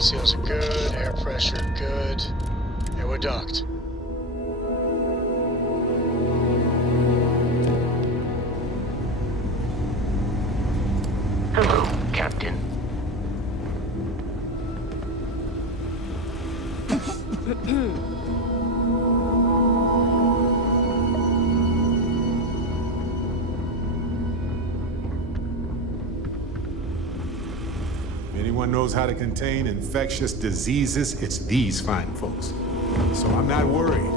Seals are good, air pressure good. Yeah, we're docked. Hello, Captain. Anyone knows how to contain infectious diseases, it's these fine folks. So I'm not worried,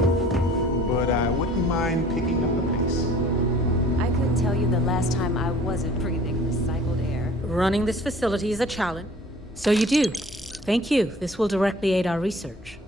but I wouldn't mind picking up the pace. I couldn't tell you the last time I wasn't breathing recycled air. Running this facility is a challenge. So you do. Thank you. This will directly aid our research.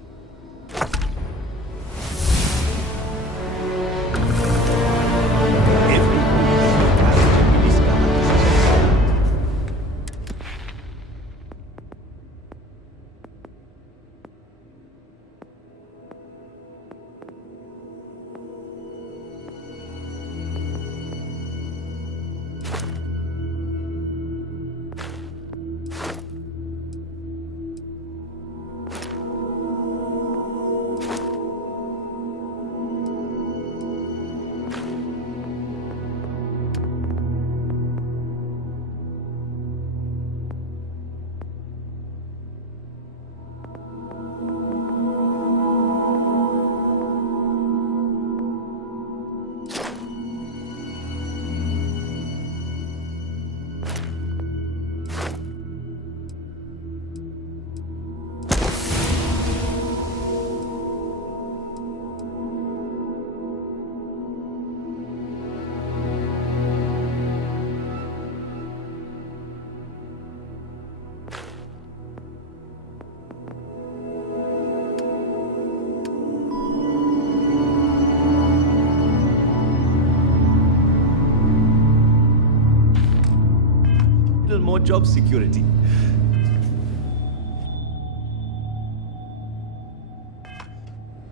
More job security.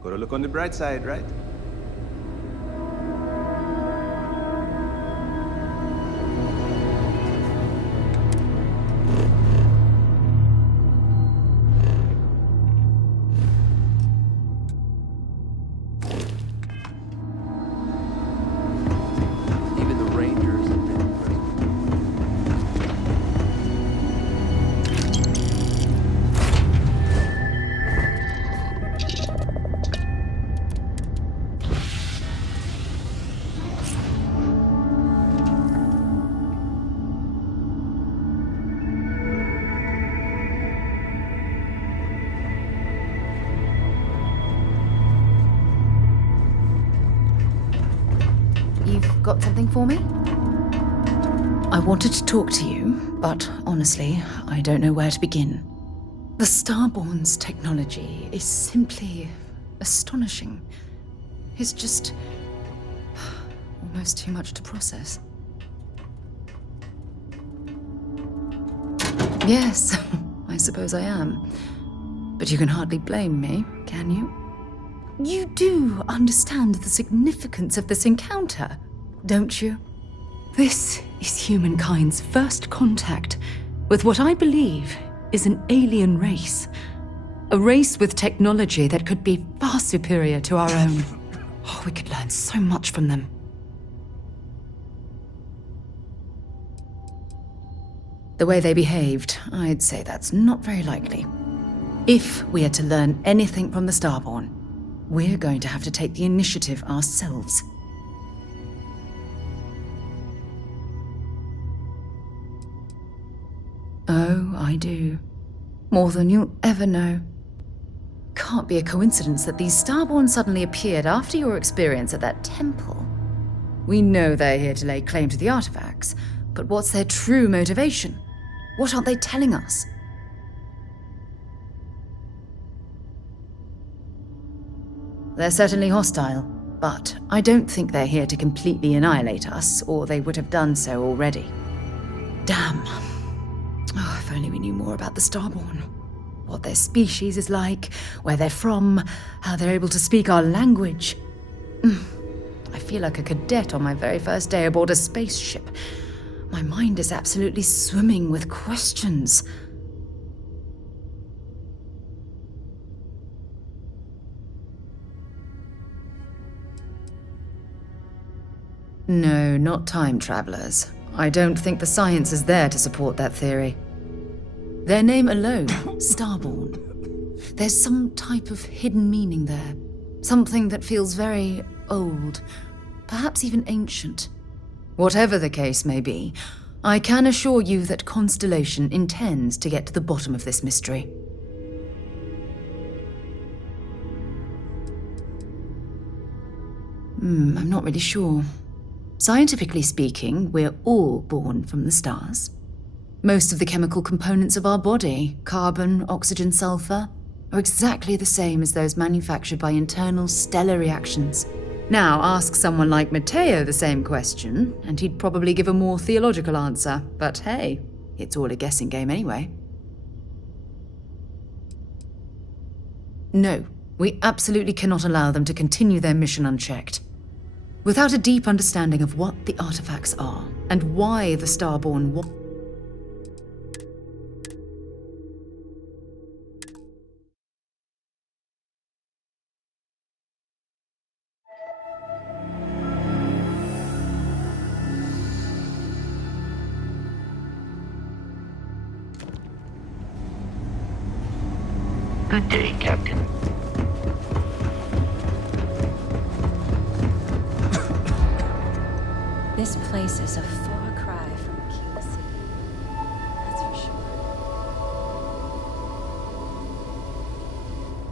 Gotta look on the bright side, right? Even the Rangers have been impressed. You've got something for me? I wanted to talk to you, but honestly, I don't know where to begin. The Starborn's technology is simply astonishing. It's just almost too much to process. Yes, I suppose I am. But you can hardly blame me, can you? You do understand the significance of this encounter, don't you? This is humankind's first contact with what I believe is an alien race. A race with technology that could be far superior to our own. Oh, we could learn so much from them. The way they behaved, I'd say that's not very likely. If we are to learn anything from the Starborn, we're going to have to take the initiative ourselves. Oh, I do. More than you'll ever know. Can't be a coincidence that these Starborn suddenly appeared after your experience at that temple. We know they're here to lay claim to the artifacts, but what's their true motivation? What aren't they telling us? They're certainly hostile, but I don't think they're here to completely annihilate us, or they would have done so already. Damn. Oh, if only we knew more about the Starborn. What their species is like, where they're from, how they're able to speak our language. I feel like a cadet on my very first day aboard a spaceship. My mind is absolutely swimming with questions. No, not time travelers. I don't think the science is there to support that theory. Their name alone, Starborn. There's some type of hidden meaning there. Something that feels very old, perhaps even ancient. Whatever the case may be, I can assure you that Constellation intends to get to the bottom of this mystery. I'm not really sure. Scientifically speaking, we're all born from the stars. Most of the chemical components of our body, carbon, oxygen, sulfur, are exactly the same as those manufactured by internal stellar reactions. Now, ask someone like Matteo the same question, and he'd probably give a more theological answer. But hey, it's all a guessing game anyway. No, we absolutely cannot allow them to continue their mission unchecked. Without a deep understanding of what the artifacts are, and why the Starborn Good day, Captain. This place is a far cry from King City. That's for sure.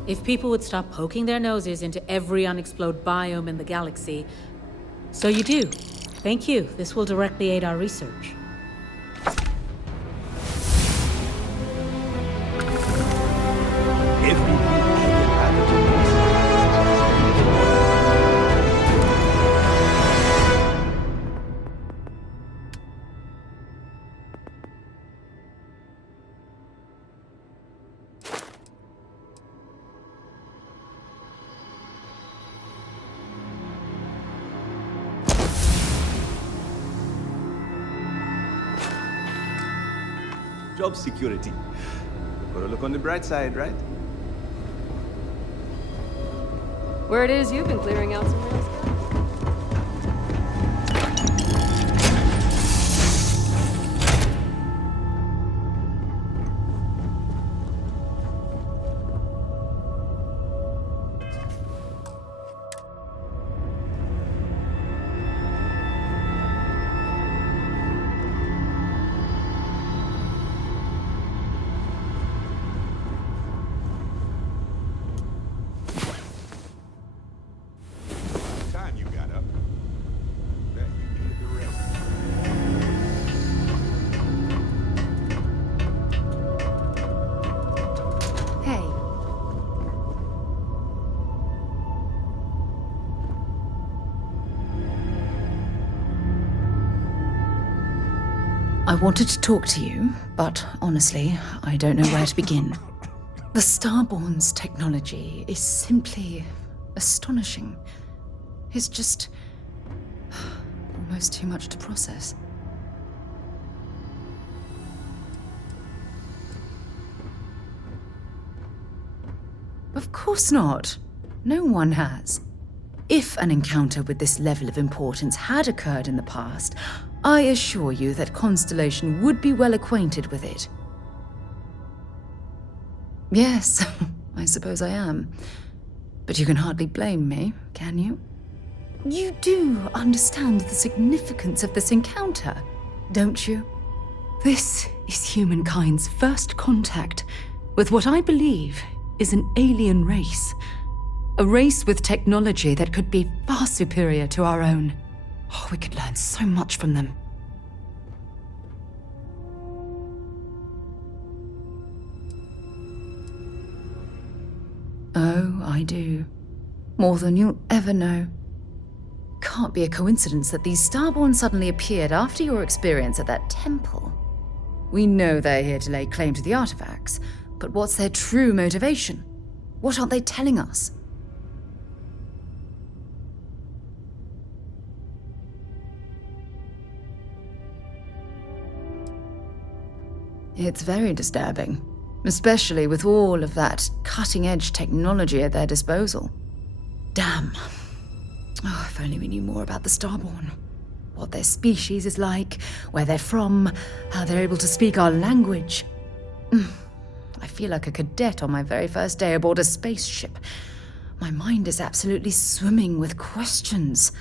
If people would stop poking their noses into every unexplored biome in the galaxy. So you do. Thank you. This will directly aid our research. Job security. Gotta look on the bright side, right? Word is you've been clearing out some real stuff. Time you got up. Bet you needed the rest. Hey. I wanted to talk to you, but honestly, I don't know where to begin. The Starborn's technology is simply astonishing. It's just almost too much to process. Of course not. No one has. If an encounter with this level of importance had occurred in the past, I assure you that Constellation would be well acquainted with it. Yes, I suppose I am. But you can hardly blame me, can you? You do understand the significance of this encounter, don't you? This is humankind's first contact with what I believe is an alien race. A race with technology that could be far superior to our own. Oh, we could learn so much from them. Oh, I do. More than you'll ever know. Can't be a coincidence that these Starborn suddenly appeared after your experience at that temple. We know they're here to lay claim to the artifacts, but what's their true motivation? What aren't they telling us? It's very disturbing, especially with all of that cutting-edge technology at their disposal. Damn. Oh, if only we knew more about the Starborn. what their species is like, where they're from, how they're able to speak our language. I feel like a cadet on my very first day aboard a spaceship. My mind is absolutely swimming with questions.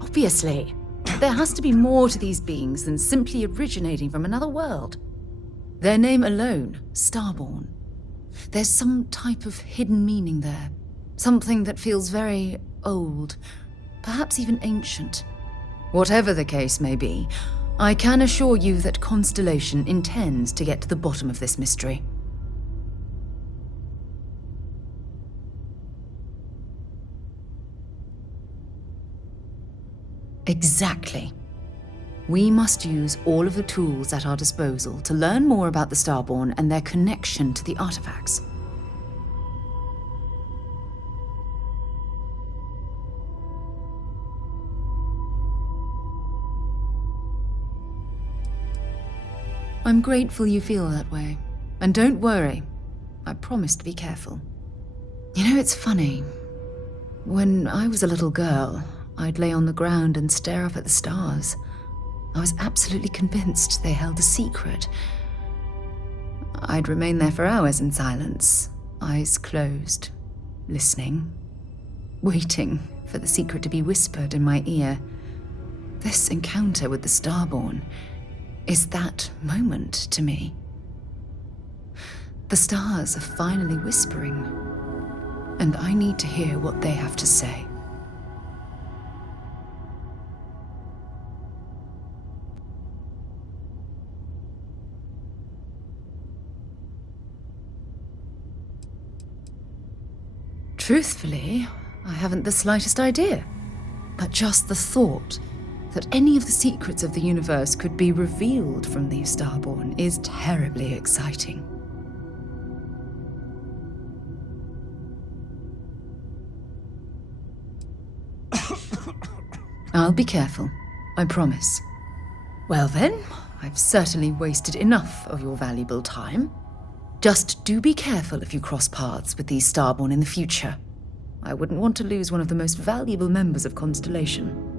Obviously, there has to be more to these beings than simply originating from another world. Their name alone, Starborn. There's some type of hidden meaning there. Something that feels very old, perhaps even ancient. Whatever the case may be, I can assure you that Constellation intends to get to the bottom of this mystery. Exactly. We must use all of the tools at our disposal to learn more about the Starborn and their connection to the artifacts. I'm grateful you feel that way. And don't worry, I promise to be careful. You know, it's funny. When I was a little girl, I'd lay on the ground and stare up at the stars. I was absolutely convinced they held a secret. I'd remain there for hours in silence, eyes closed, listening, waiting for the secret to be whispered in my ear. This encounter with the Starborn is that moment to me. The stars are finally whispering, and I need to hear what they have to say. Truthfully, I haven't the slightest idea. But just the thought that any of the secrets of the universe could be revealed from the Starborn is terribly exciting. I'll be careful, I promise. Well then, I've certainly wasted enough of your valuable time. Just do be careful if you cross paths with these Starborn in the future. I wouldn't want to lose one of the most valuable members of Constellation.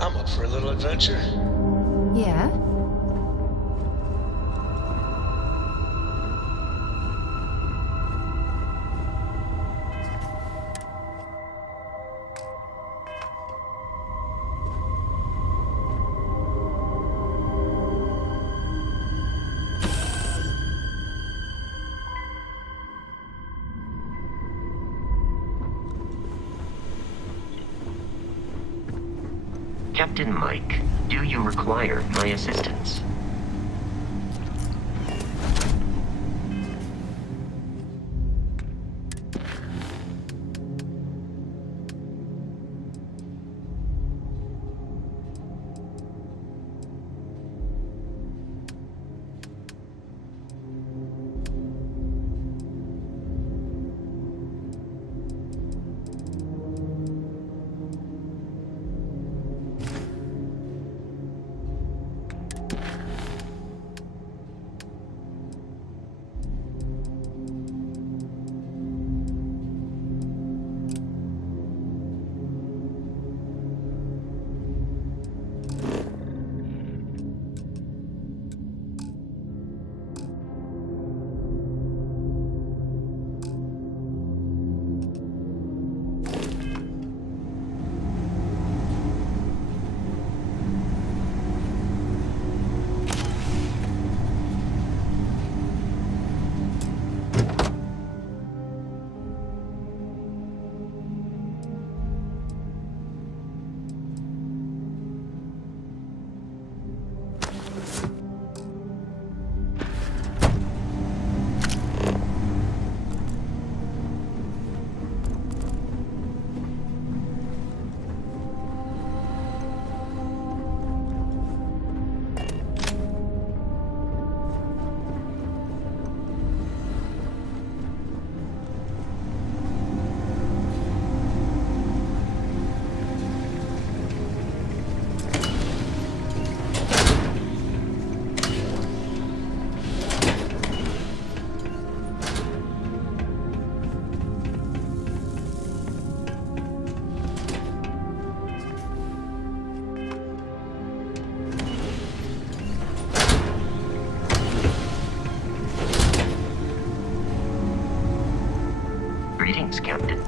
I'm up for a little adventure. Yeah? Captain Mike, do you require my assistance? Greetings, Captain.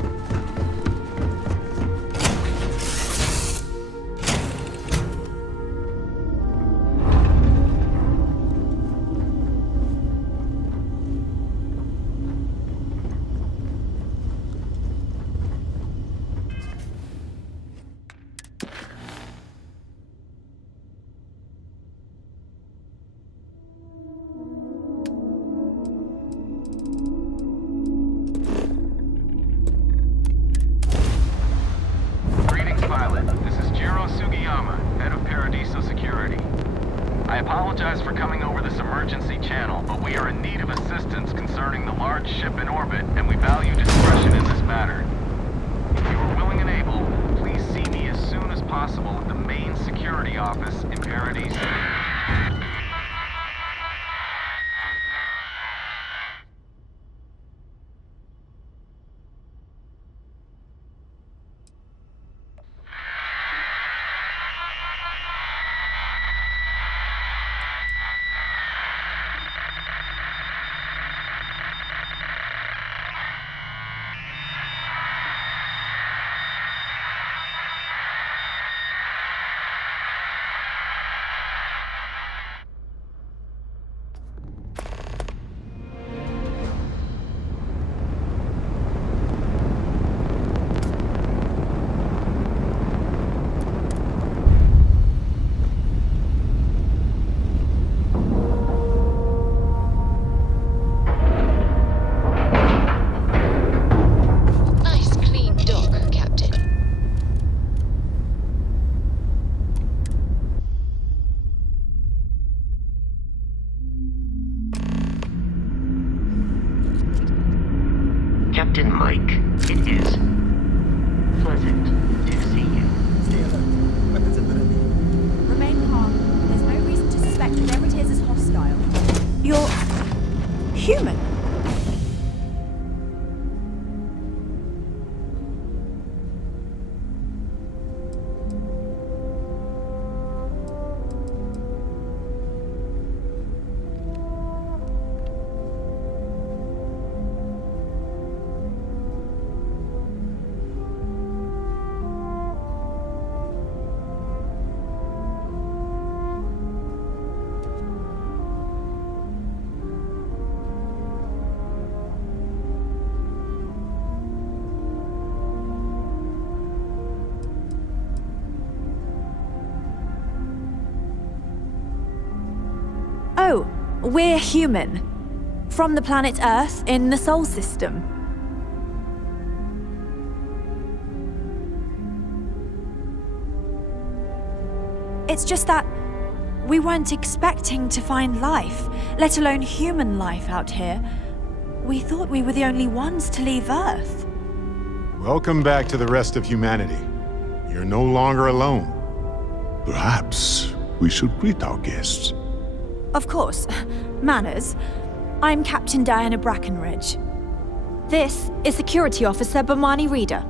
I apologize for coming over this emergency channel, but we are in need of assistance concerning the large ship in orbit, and we value discretion in this matter. If you are willing and able, please see me as soon as possible at the main security office in Paradise. Captain Mike, it is pleasant to see you. Stay alert. Weapons at the ready. Remain calm. There's no reason to suspect whatever it is hostile. human. Oh, we're human. From the planet Earth in the Sol system. It's just that we weren't expecting to find life, let alone human life out here. We thought we were the only ones to leave Earth. Welcome back to the rest of humanity. You're no longer alone. Perhaps we should greet our guests. Of course. Manners. I'm Captain Diana Brackenridge. This is Security Officer Bomani Reader.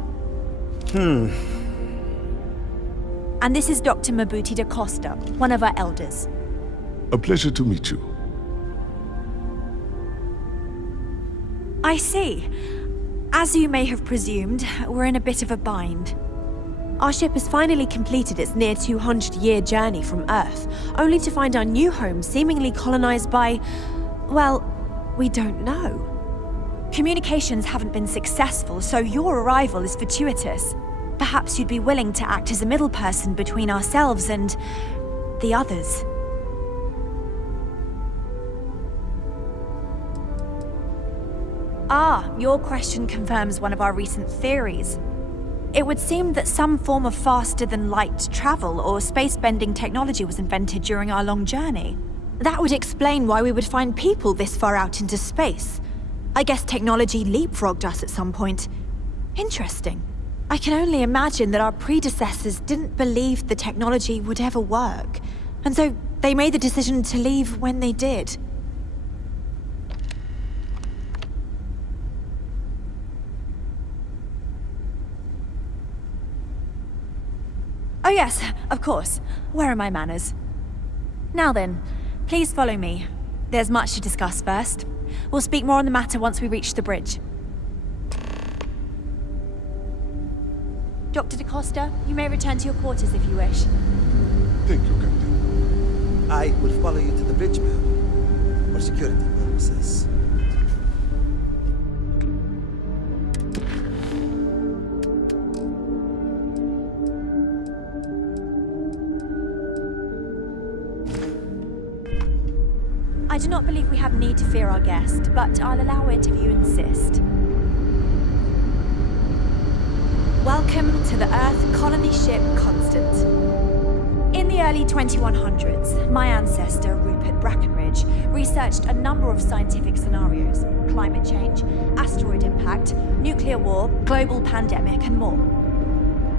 And this is Dr. Mabuti da Costa, one of our elders. A pleasure to meet you. I see. As you may have presumed, we're in a bit of a bind. Our ship has finally completed its near 200-year journey from Earth, only to find our new home seemingly colonized by, well, we don't know. Communications haven't been successful, so your arrival is fortuitous. Perhaps you'd be willing to act as a middle person between ourselves and the others. Ah, your question confirms one of our recent theories. It would seem that some form of faster-than-light travel or space-bending technology was invented during our long journey. That would explain why we would find people this far out into space. I guess technology leapfrogged us at some point. Interesting. I can only imagine that our predecessors didn't believe the technology would ever work, and so they made the decision to leave when they did. Oh yes, of course. Where are my manners? Now then, please follow me. There's much to discuss first. We'll speak more on the matter once we reach the bridge. Dr. da Costa, you may return to your quarters if you wish. Thank you, Captain. I will follow you to the bridge, ma'am. For security purposes. I do not believe we have need to fear our guest, but I'll allow it if you insist. Welcome to the Earth colony ship Constant. In the early 2100s, my ancestor, Rupert Brackenridge, researched a number of scientific scenarios: climate change, asteroid impact, nuclear war, global pandemic, and more.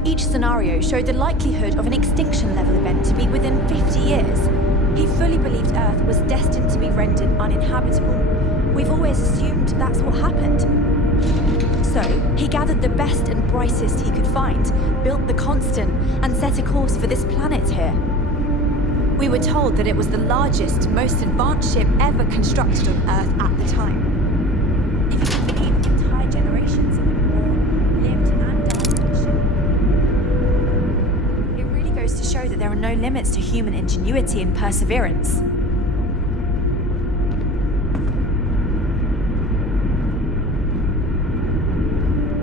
Each scenario showed the likelihood of an extinction-level event to be within 50 years. He fully believed Earth was destined to be rendered uninhabitable. We've always assumed that's what happened. So, he gathered the best and brightest he could find, built the Constant, and set a course for this planet here. We were told that it was the largest, most advanced ship ever constructed on Earth at the time. If you can believe, entire generations of it born, lived and died on the ship. It really goes to show that there are no limits to human ingenuity and perseverance.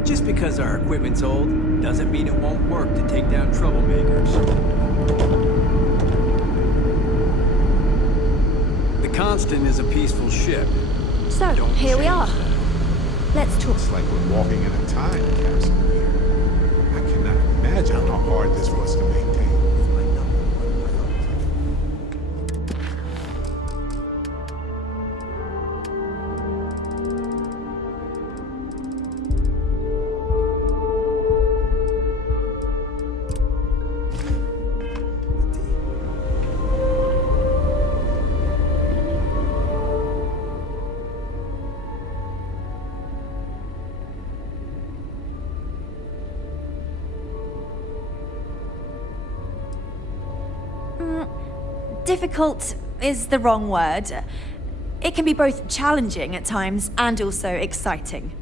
Just because our equipment's old doesn't mean it won't work to take down troublemakers. The Constant is a peaceful ship. So, here we are. Let's talk. It's like we're walking in a time capsule here. I cannot imagine how hard this was to maintain. Difficult is the wrong word. It can be both challenging at times and also exciting.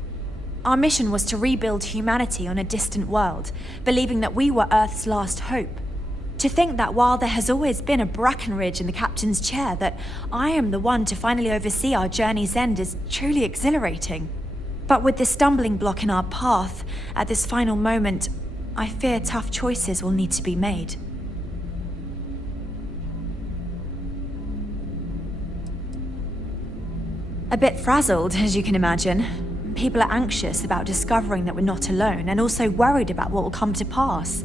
Our mission was to rebuild humanity on a distant world, believing that we were Earth's last hope. To think that while there has always been a Brackenridge in the captain's chair, that I am the one to finally oversee our journey's end is truly exhilarating. But with this stumbling block in our path, at this final moment, I fear tough choices will need to be made. A bit frazzled, as you can imagine. People are anxious about discovering that we're not alone, and also worried about what will come to pass.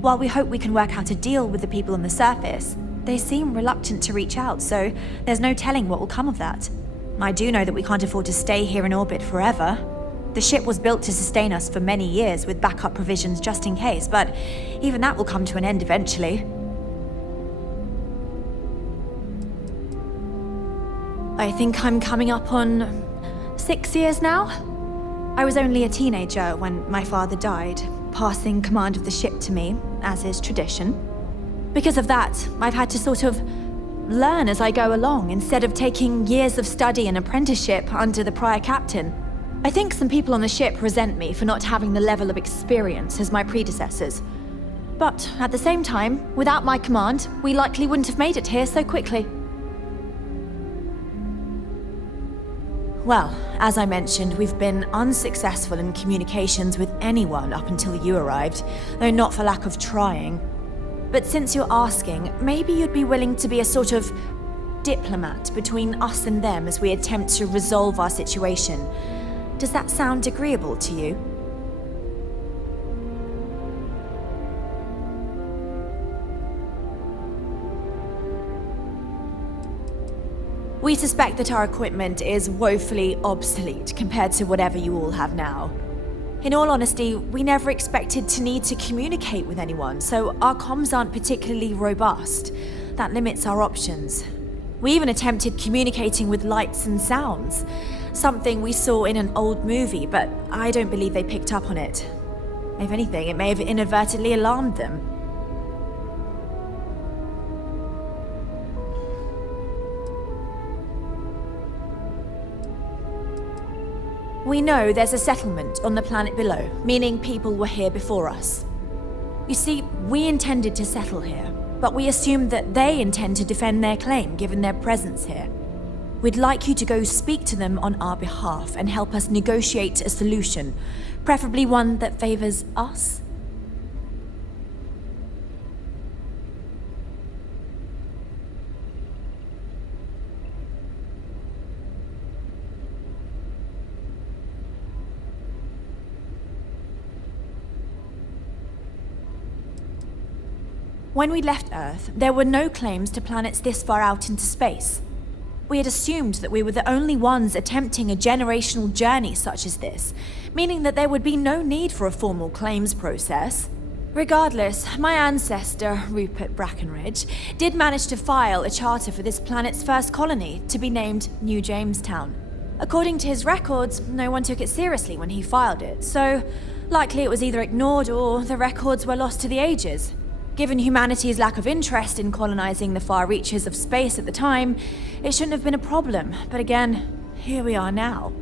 While we hope we can work out a deal with the people on the surface, they seem reluctant to reach out, so there's no telling what will come of that. I do know that we can't afford to stay here in orbit forever. The ship was built to sustain us for many years with backup provisions just in case, but even that will come to an end eventually. I think I'm coming up on 6 years now. I was only a teenager when my father died, passing command of the ship to me, as is tradition. Because of that, I've had to sort of learn as I go along, instead of taking years of study and apprenticeship under the prior captain. I think some people on the ship resent me for not having the level of experience as my predecessors. But at the same time, without my command, we likely wouldn't have made it here so quickly. Well, as I mentioned, we've been unsuccessful in communications with anyone up until you arrived, though not for lack of trying. But since you're asking, maybe you'd be willing to be a sort of diplomat between us and them as we attempt to resolve our situation. Does that sound agreeable to you? We suspect that our equipment is woefully obsolete compared to whatever you all have now. In all honesty, we never expected to need to communicate with anyone, so our comms aren't particularly robust. That limits our options. We even attempted communicating with lights and sounds, something we saw in an old movie, but I don't believe they picked up on it. If anything, it may have inadvertently alarmed them. We know there's a settlement on the planet below, meaning people were here before us. You see, we intended to settle here, but we assumed that they intend to defend their claim given their presence here. We'd like you to go speak to them on our behalf and help us negotiate a solution, preferably one that favors us. When we left Earth, there were no claims to planets this far out into space. We had assumed that we were the only ones attempting a generational journey such as this, meaning that there would be no need for a formal claims process. Regardless, my ancestor, Rupert Brackenridge, did manage to file a charter for this planet's first colony to be named New Jamestown. According to his records, no one took it seriously when he filed it, so likely it was either ignored or the records were lost to the ages. Given humanity's lack of interest in colonizing the far reaches of space at the time, it shouldn't have been a problem, but again, here we are now.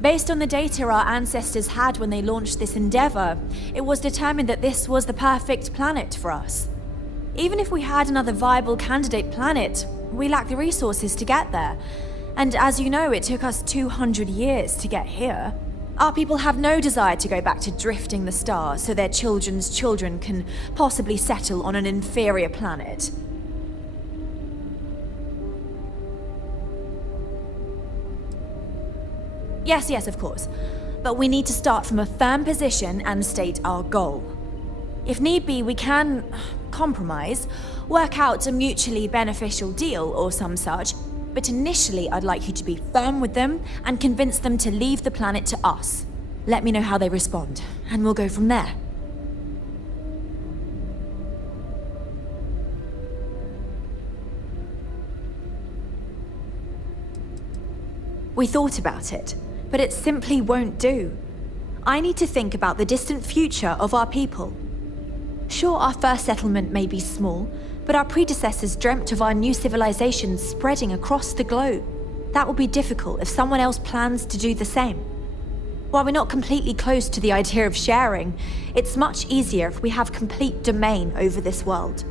Based on the data our ancestors had when they launched this endeavor, it was determined that this was the perfect planet for us. Even if we had another viable candidate planet, we lack the resources to get there. And as you know, it took us 200 years to get here. Our people have no desire to go back to drifting the stars so their children's children can possibly settle on an inferior planet. Yes, of course. But we need to start from a firm position and state our goal. If need be, we can compromise, work out a mutually beneficial deal or some such. But initially, I'd like you to be firm with them and convince them to leave the planet to us. Let me know how they respond, and we'll go from there. We thought about it, but it simply won't do. I need to think about the distant future of our people. Sure, our first settlement may be small, but our predecessors dreamt of our new civilization spreading across the globe. That will be difficult if someone else plans to do the same. While we're not completely close to the idea of sharing, it's much easier if we have complete domain over this world.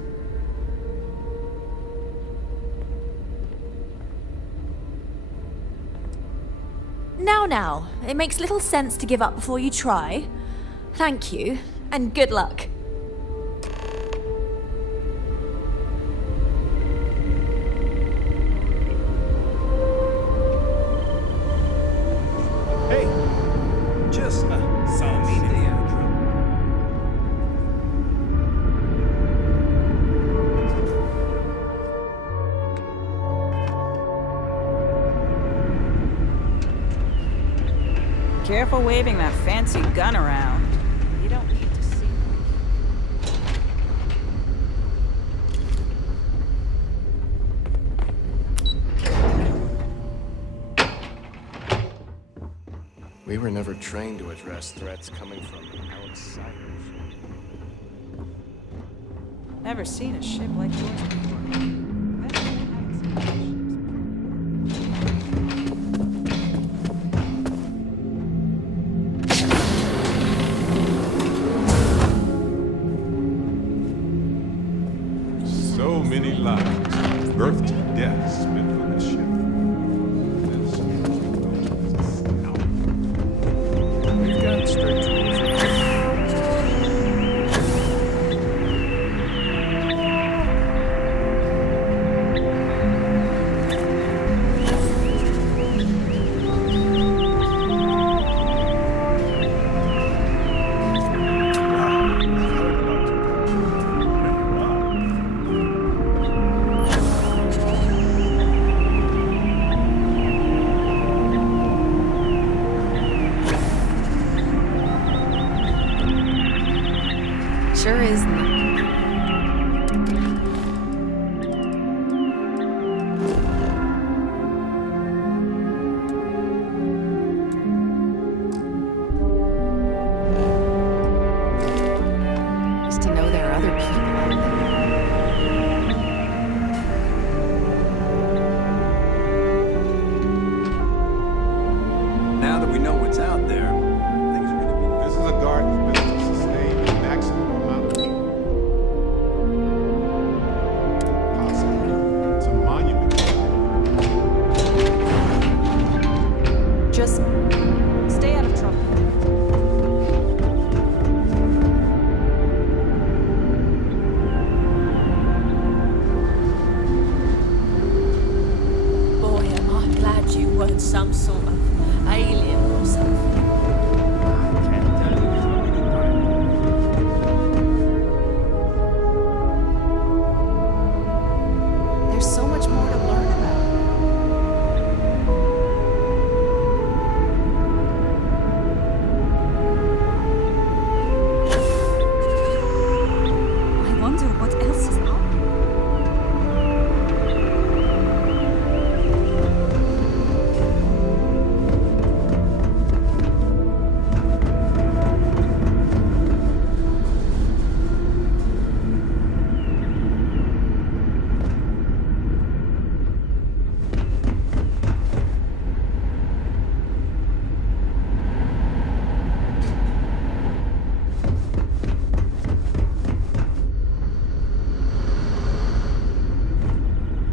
Now, it makes little sense to give up before you try. Thank you, and good luck. Hey, just saw me stay out of trouble. Careful waving that fancy gun around. You don't need to see. We were never trained to address threats coming from outside. Never seen a ship like yours before. So many lives, birth to death, spent on this ship. We've got strict rules. Sure is. Just to know there are other people out there. Now that we know what's out there, things are gonna be. This is a garden built to sustain the maximum amount of people. Possibly. It's a monument. Just stay out of trouble. Boy, am I glad you weren't some sort of alien or something. There's so much more to learn about. I wonder what else is out there.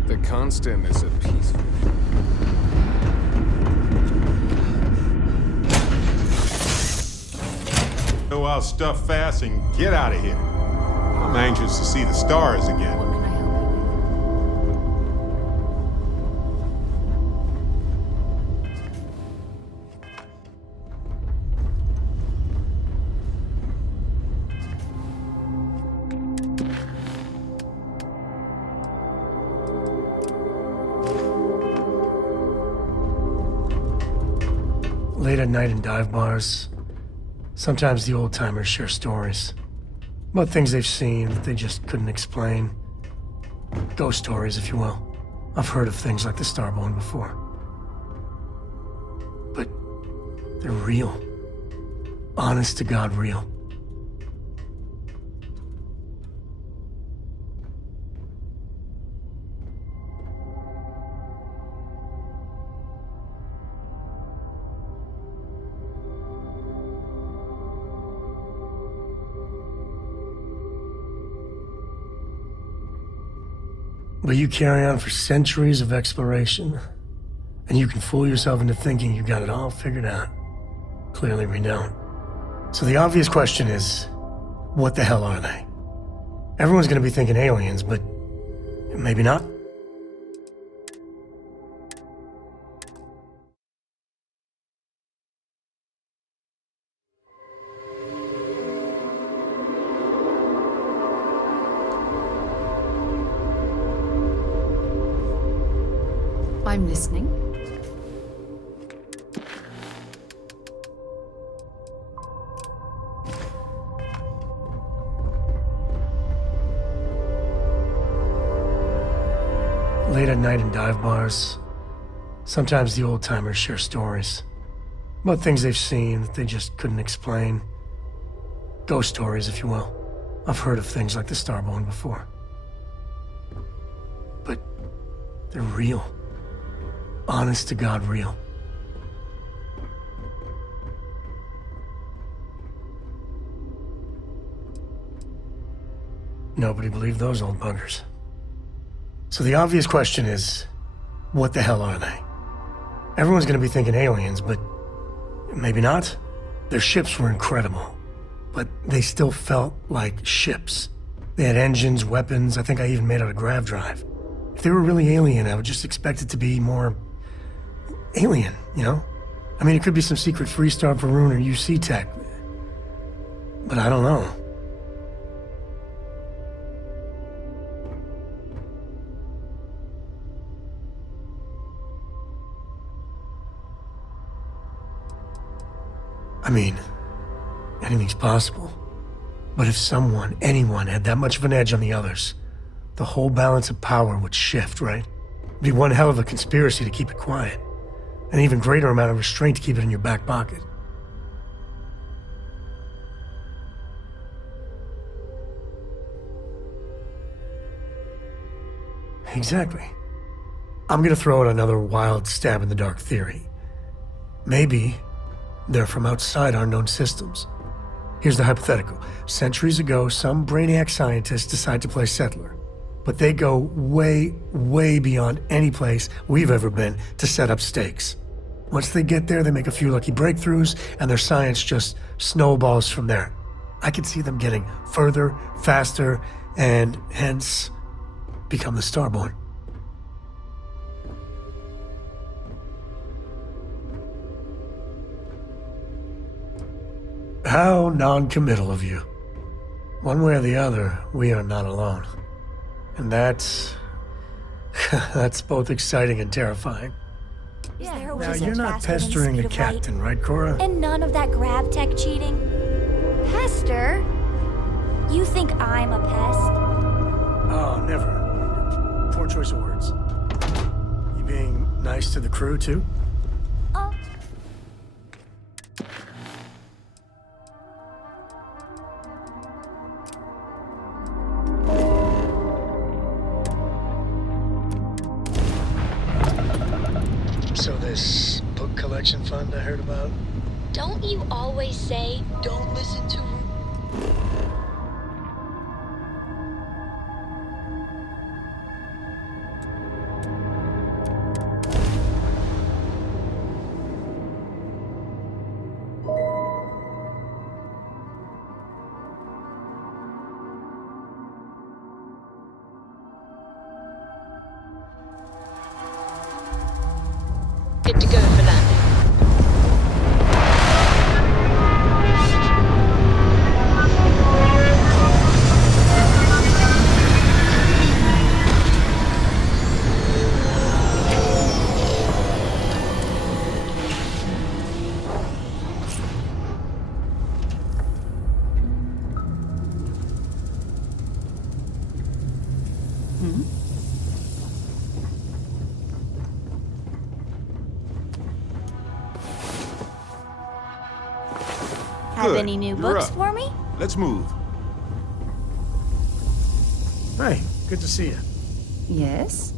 The Constant is a peaceful. Go out, stuff fast, and get out of here. I'm anxious to see the stars again. What can I help you with? Late at night in dive bars, sometimes the old-timers share stories about things they've seen that they just couldn't explain. Ghost stories, if you will. I've heard of things like the Starborn before. But they're real. Honest to God real. But you carry on for centuries of exploration, and you can fool yourself into thinking you got it all figured out. Clearly we don't. So the obvious question is, what the hell are they? Everyone's gonna be thinking aliens, but maybe not. I'm listening. Late at night in dive bars, sometimes the old-timers share stories about things they've seen that they just couldn't explain. Ghost stories, if you will. I've heard of things like the Starborn before. But they're real. Honest to God real. Nobody believed those old buggers. So the obvious question is, what the hell are they? Everyone's gonna be thinking aliens, but maybe not. Their ships were incredible, but they still felt like ships. They had engines, weapons, I think I even made out a grav drive. If they were really alien, I would just expect it to be more alien, you know? I mean, it could be some secret Freestar Varun or UC tech, but I don't know. I mean, anything's possible. But if someone, anyone, had that much of an edge on the others, the whole balance of power would shift, right? It'd be one hell of a conspiracy to keep it quiet. An even greater amount of restraint to keep it in your back pocket. Exactly. I'm gonna throw out another wild stab in the dark theory. Maybe they're from outside our known systems. Here's the hypothetical. Centuries ago, some brainiac scientists decide to play settler. But they go way, way beyond any place we've ever been to set up stakes. Once they get there, they make a few lucky breakthroughs, and their science just snowballs from there. I could see them getting further, faster, and hence become the Starborn. How non-committal of you. One way or the other, we are not alone. And that's both exciting and terrifying. Is there a Now, wizard you're not faster than the pestering the speed of light? captain, right, Cora? And none of that grav tech cheating? Pester? You think I'm a pest? Oh, never. Poor choice of words. You being nice to the crew, too? Oh. So this book collection fund I heard about? Don't you always say, don't listen to Good to go for landing. Have Good. any new You're books up. for me? Let's move. Hey, good to see you. Yes?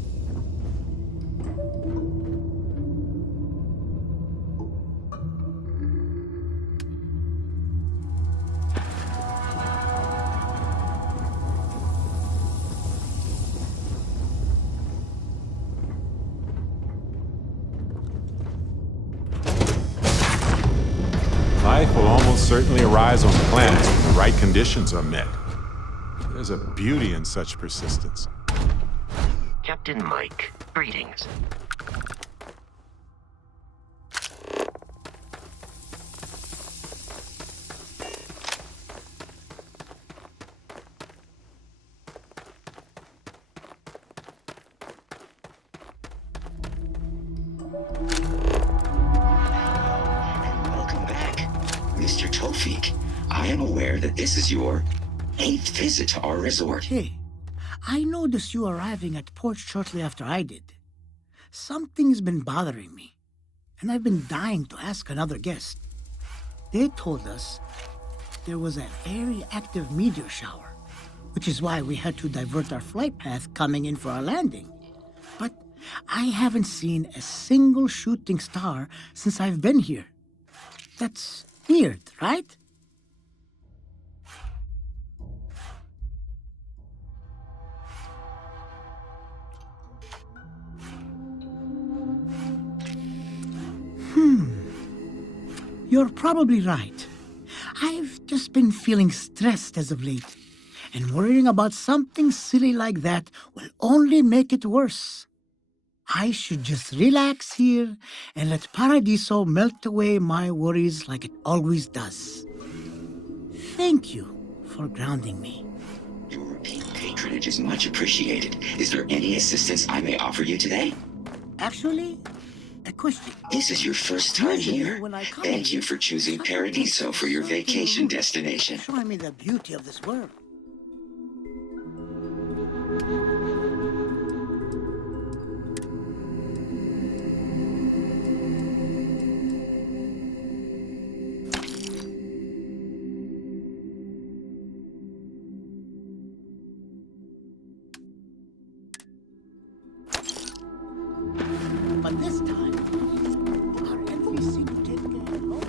certainly arise on planets when the right conditions are met. There's a beauty in such persistence. Captain Mike, greetings. Mr. Tofik, I am aware that this is your 8th visit to our resort. Hey, I noticed you arriving at port shortly after I did. Something's been bothering me, and I've been dying to ask another guest. They told us there was a very active meteor shower, which is why we had to divert our flight path coming in for our landing. But I haven't seen a single shooting star since I've been here. That's weird, right? You're probably right. I've just been feeling stressed as of late, and worrying about something silly like that will only make it worse. I should just relax here and let Paradiso melt away my worries like it always does. Thank you for grounding me. Your patronage is much appreciated. Is there any assistance I may offer you today? Actually, a question. This is your first time here. Thank you for choosing Paradiso for your vacation destination. Showing me the beauty of this world. But this time, our entry seemed to take long.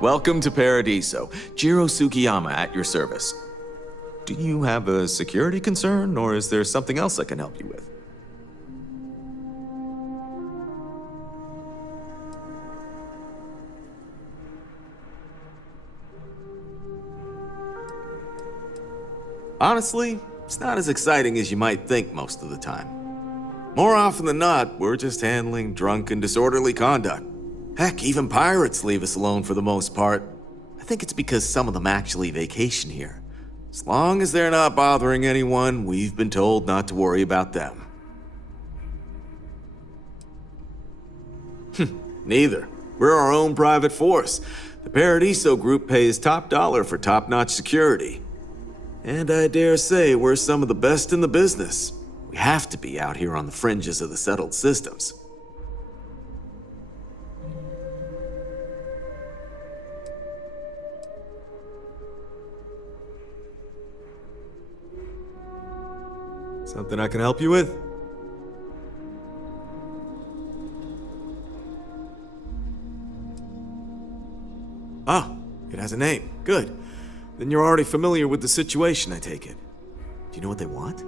Welcome to Paradiso. Jiro Sugiyama at your service. Do you have a security concern, or is there something else I can help you with? Honestly, it's not as exciting as you might think most of the time. More often than not, we're just handling drunk and disorderly conduct. Heck, even pirates leave us alone for the most part. I think it's because some of them actually vacation here. As long as they're not bothering anyone, we've been told not to worry about them. Neither. We're our own private force. The Paradiso group pays top dollar for top-notch security. And I dare say we're some of the best in the business. We have to be out here on the fringes of the settled systems. Something I can help you with? Oh, it has a name. Good. Then you're already familiar with the situation, I take it. Do you know what they want?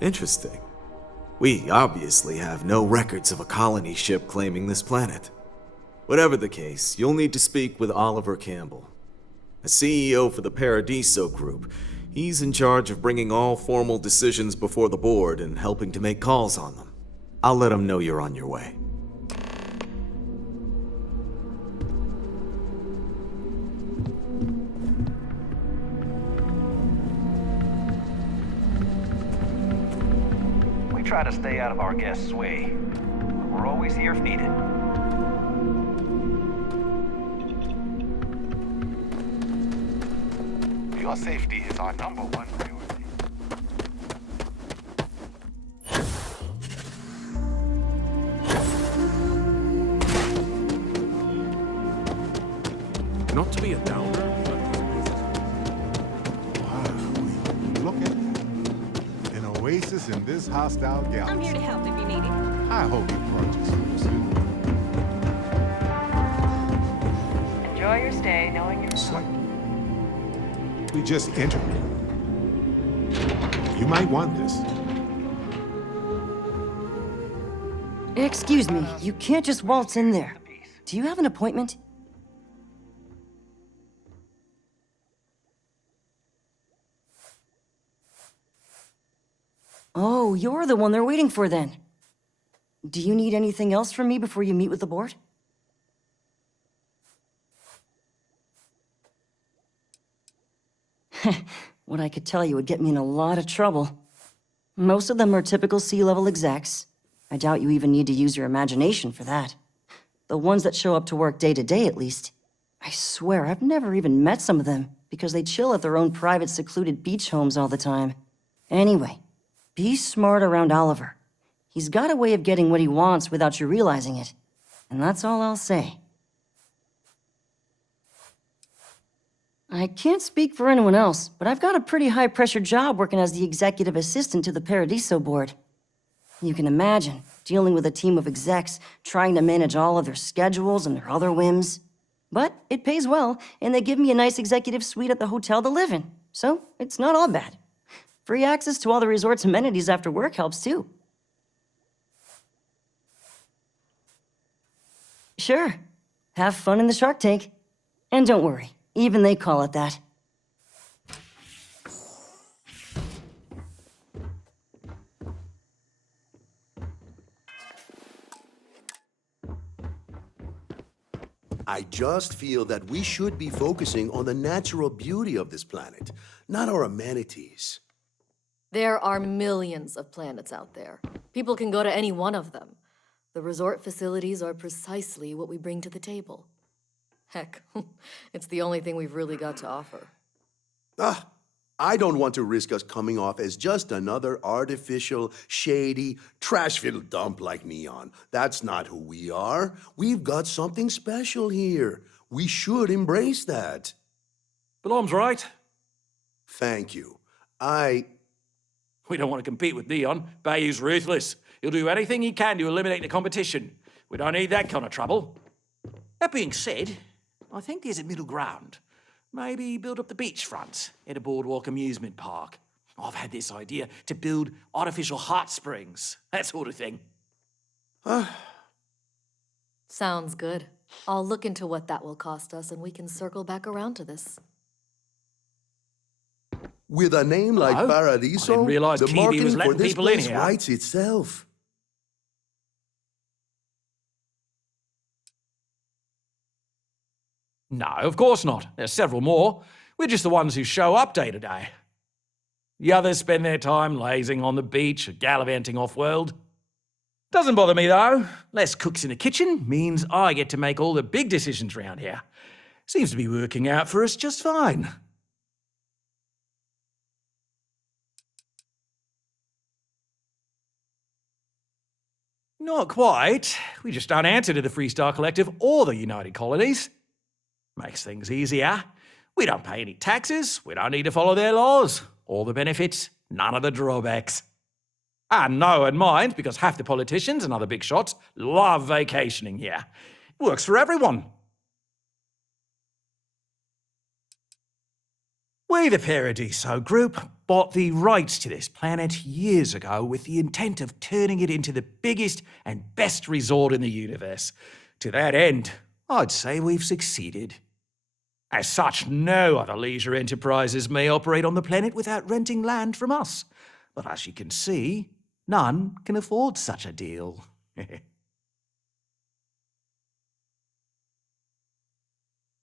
Interesting. We obviously have no records of a colony ship claiming this planet. Whatever the case, you'll need to speak with Oliver Campbell, a CEO for the Paradiso Group. He's in charge of bringing all formal decisions before the board and helping to make calls on them. I'll let him know you're on your way. We try to stay out of our guests' way, but we're always here if needed. Your safety is our #1 priority. Not to be a downer, but wow, look at that. An oasis in this hostile galaxy. I'm here to help if you need it. I hope you brought your soon. Enjoy your stay, knowing you're We just entered. You might want this. Excuse me, you can't just waltz in there. Do you have an appointment? Oh, you're the one they're waiting for then. Do you need anything else from me before you meet with the board? What I could tell you would get me in a lot of trouble. Most of them are typical C-level execs. I doubt you even need to use your imagination for that. The ones that show up to work day to day, at least. I swear, I've never even met some of them, because they chill at their own private secluded beach homes all the time. Anyway, be smart around Oliver. He's got a way of getting what he wants without you realizing it. And that's all I'll say. I can't speak for anyone else, but I've got a pretty high-pressure job working as the executive assistant to the Paradiso board. You can imagine, dealing with a team of execs, trying to manage all of their schedules and their other whims. But it pays well, and they give me a nice executive suite at the hotel to live in, so it's not all bad. Free access to all the resort's amenities after work helps too. Sure, have fun in the shark tank. And don't worry. Even they call it that. I just feel that we should be focusing on the natural beauty of this planet, not our amenities. There are millions of planets out there. People can go to any one of them. The resort facilities are precisely what we bring to the table. Heck, it's the only thing we've really got to offer. I don't want to risk us coming off as just another artificial, shady, trash-filled dump like Neon. That's not who we are. We've got something special here. We should embrace that. Belom's right. Thank you. We don't want to compete with Neon. Bayou's ruthless. He'll do anything he can to eliminate the competition. We don't need that kind of trouble. That being said, I think there's a middle ground. Maybe build up the beachfront at a boardwalk amusement park. I've had this idea to build artificial hot springs, that sort of thing. Sounds good. I'll look into what that will cost us and we can circle back around to this. With a name like Hello? I Paradiso, didn't realise the TV was marketing letting for this people in place here. writes itself. No, of course not. There's several more. We're just the ones who show up day to day. The others spend their time lazing on the beach or gallivanting off-world. Doesn't bother me, though. Less cooks in the kitchen means I get to make all the big decisions around here. Seems to be working out for us just fine. Not quite. We just don't answer to the Freestar Collective or the United Colonies. Makes things easier. We don't pay any taxes, we don't need to follow their laws. All the benefits, none of the drawbacks. And no one minds because half the politicians and other big shots love vacationing here. It works for everyone. We, the Paradiso Group, bought the rights to this planet years ago with the intent of turning it into the biggest and best resort in the universe. To that end, I'd say we've succeeded. As such, no other leisure enterprises may operate on the planet without renting land from us. But as you can see, none can afford such a deal.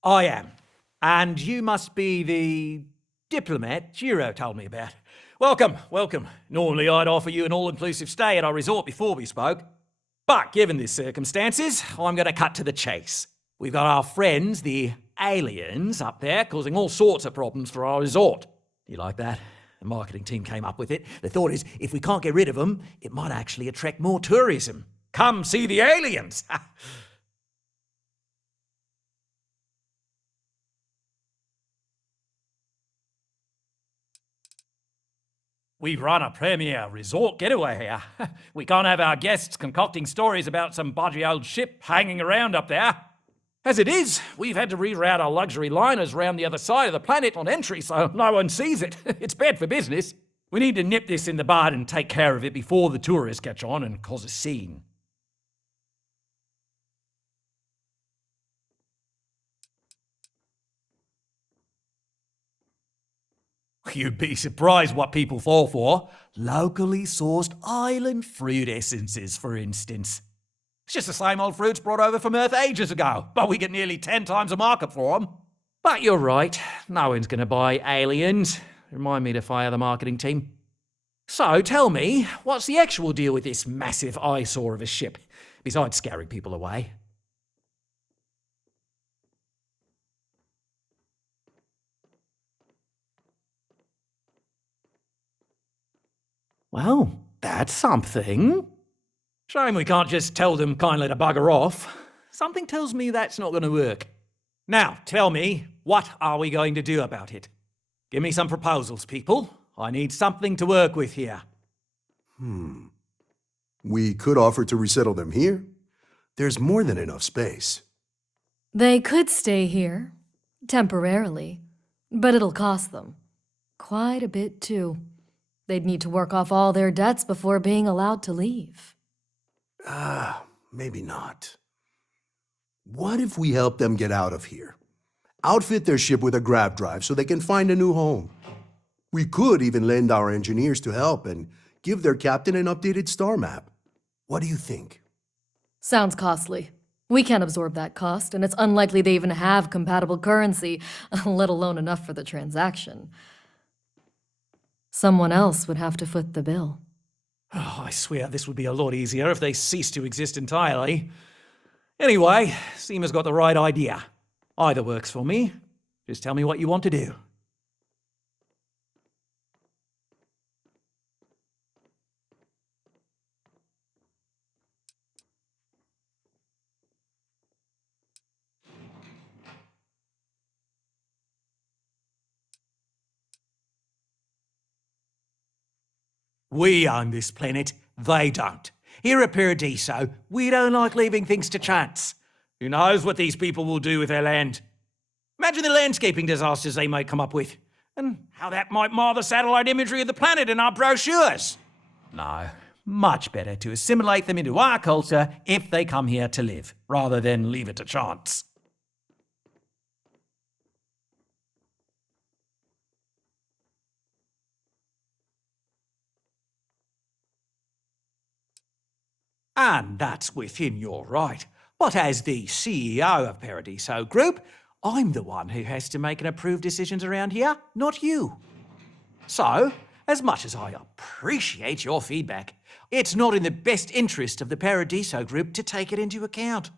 I am. And you must be the diplomat Giro told me about. Welcome, welcome. Normally I'd offer you an all-inclusive stay at our resort before we spoke. But given the circumstances, I'm going to cut to the chase. We've got our friends, the aliens, up there causing all sorts of problems for our resort. Do you like that? The marketing team came up with it. The thought is, if we can't get rid of them, it might actually attract more tourism. Come see the aliens! We run a premier resort getaway here. We can't have our guests concocting stories about some budgy old ship hanging around up there. As it is, we've had to reroute our luxury liners around the other side of the planet on entry so no one sees it. It's bad for business. We need to nip this in the bud and take care of it before the tourists catch on and cause a scene. You'd be surprised what people fall for. Locally sourced island fruit essences, for instance. It's just the same old fruits brought over from Earth ages ago, but we get nearly 10 times a market for them. But you're right, no one's going to buy aliens. Remind me to fire the marketing team. So tell me, what's the actual deal with this massive eyesore of a ship, besides scaring people away? Well, that's something. Shame we can't just tell them kindly to bugger off. Something tells me that's not going to work. Now, tell me, what are we going to do about it? Give me some proposals, people. I need something to work with here. We could offer to resettle them here. There's more than enough space. They could stay here, temporarily, but it'll cost them. Quite a bit, too. They'd need to work off all their debts before being allowed to leave. Maybe not. What if we help them get out of here? Outfit their ship with a grab drive so they can find a new home. We could even lend our engineers to help and give their captain an updated star map. What do you think? Sounds costly. We can't absorb that cost, and it's unlikely they even have compatible currency, let alone enough for the transaction. Someone else would have to foot the bill. Oh, I swear this would be a lot easier if they ceased to exist entirely. Anyway, Seema's got the right idea. Either works for me. Just tell me what you want to do. We own this planet, they don't. Here at Paradiso, we don't like leaving things to chance. Who knows what these people will do with their land? Imagine the landscaping disasters they might come up with, and how that might mar the satellite imagery of the planet in our brochures. No, much better to assimilate them into our culture if they come here to live, rather than leave it to chance. And that's within your right. But as the CEO of Paradiso Group, I'm the one who has to make and approve decisions around here, not you. So, as much as I appreciate your feedback, it's not in the best interest of the Paradiso Group to take it into account.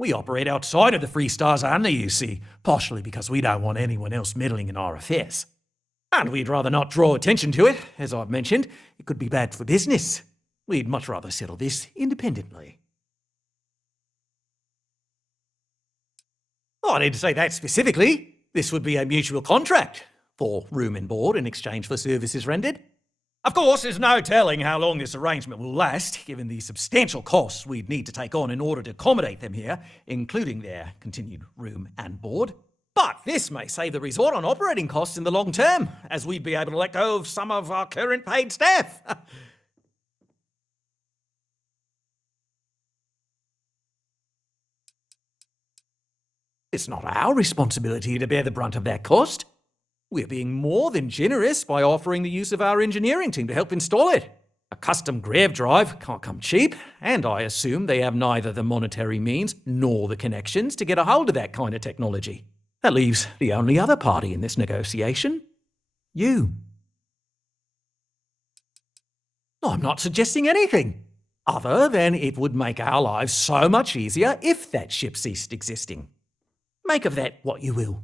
We operate outside of the Free Stars only, you see, partially because we don't want anyone else meddling in our affairs. And we'd rather not draw attention to it, as I've mentioned. It could be bad for business. We'd much rather settle this independently. Oh, I need to say that specifically. This would be a mutual contract for room and board in exchange for services rendered. Of course, there's no telling how long this arrangement will last, given the substantial costs we'd need to take on in order to accommodate them here, including their continued room and board. But this may save the resort on operating costs in the long term, as we'd be able to let go of some of our current paid staff. It's not our responsibility to bear the brunt of that cost. We're being more than generous by offering the use of our engineering team to help install it. A custom grav drive can't come cheap, and I assume they have neither the monetary means nor the connections to get a hold of that kind of technology. That leaves the only other party in this negotiation. You. I'm not suggesting anything, other than it would make our lives so much easier if that ship ceased existing. Make of that what you will.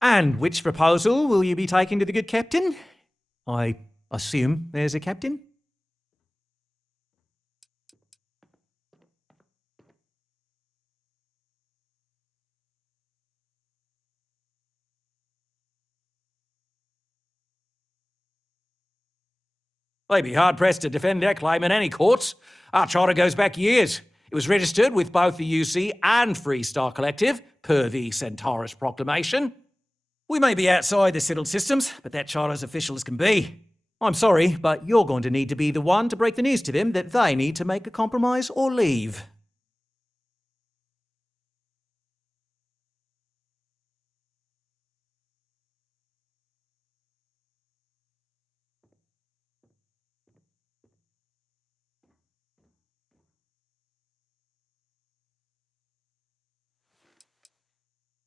And which proposal will you be taking to the good captain? I assume there's a captain? They'd be hard-pressed to defend their claim in any courts. Our charter goes back years. It was registered with both the UC and Free Star Collective, per the Centaurus Proclamation. We may be outside the settled systems, but that charter's official as can be. I'm sorry, but you're going to need to be the one to break the news to them that they need to make a compromise or leave.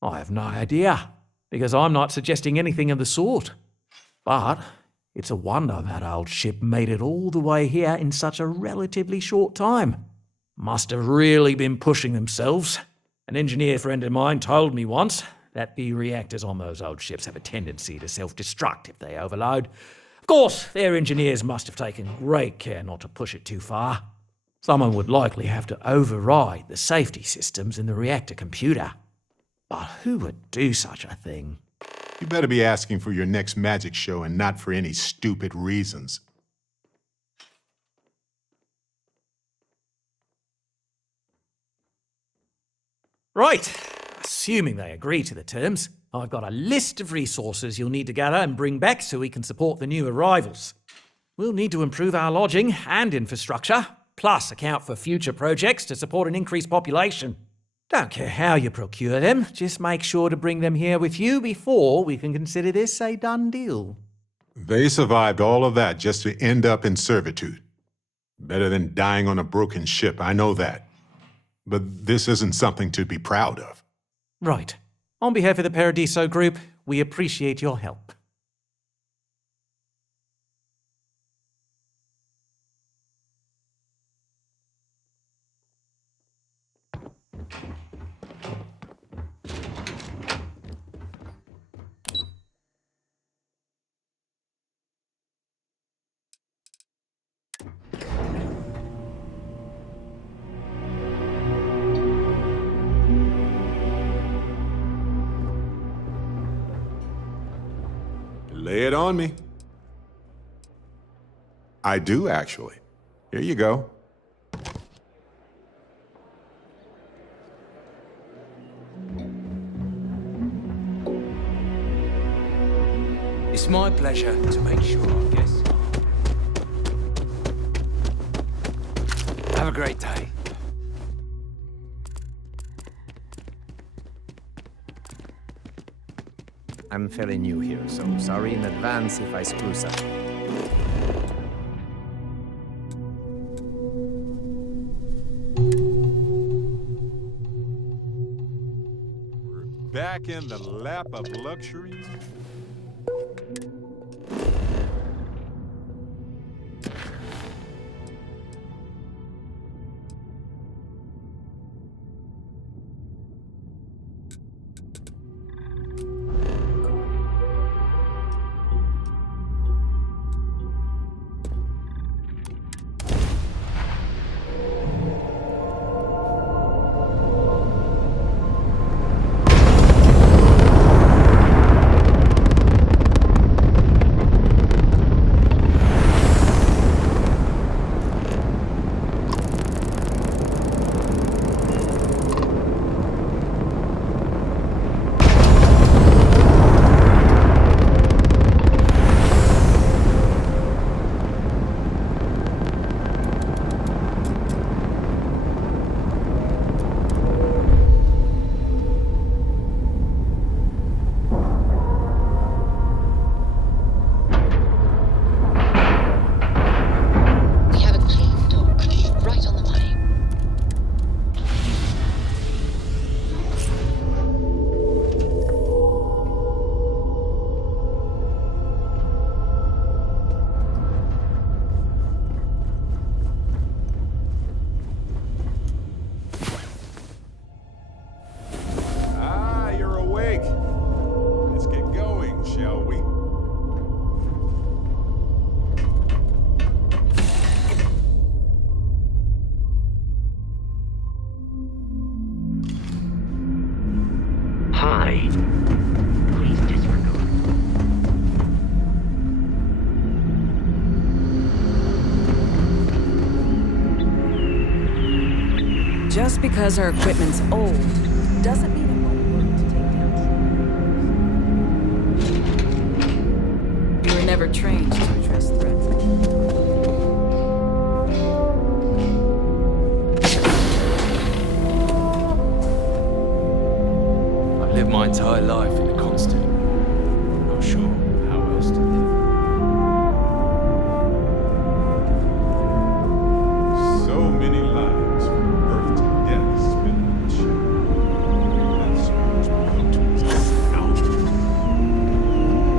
I have no idea, because I'm not suggesting anything of the sort. But it's a wonder that old ship made it all the way here in such a relatively short time. Must have really been pushing themselves. An engineer friend of mine told me once that the reactors on those old ships have a tendency to self-destruct if they overload. Of course, their engineers must have taken great care not to push it too far. Someone would likely have to override the safety systems in the reactor computer. But who would do such a thing? You better be asking for your next magic show and not for any stupid reasons. Right. Assuming they agree to the terms, I've got a list of resources you'll need to gather and bring back so we can support the new arrivals. We'll need to improve our lodging and infrastructure, plus account for future projects to support an increased population. Don't care how you procure them, just make sure to bring them here with you before we can consider this a done deal. They survived all of that just to end up in servitude. Better than dying on a broken ship, I know that. But this isn't something to be proud of. Right. On behalf of the Paradiso Group, we appreciate your help. Lay it on me. I do, actually. Here you go. It's my pleasure to make sure our guests have a great day. I'm fairly new here, so sorry in advance if I screw something. Back in the lap of luxury. Hi. Please disregard. Just because our equipment's old doesn't mean it won't work to take down. We were never trained to address threats. I've lived my entire life in a constant. Not sure how else to live. So many lives from birth to death spent on the ship. That's so much more to us now.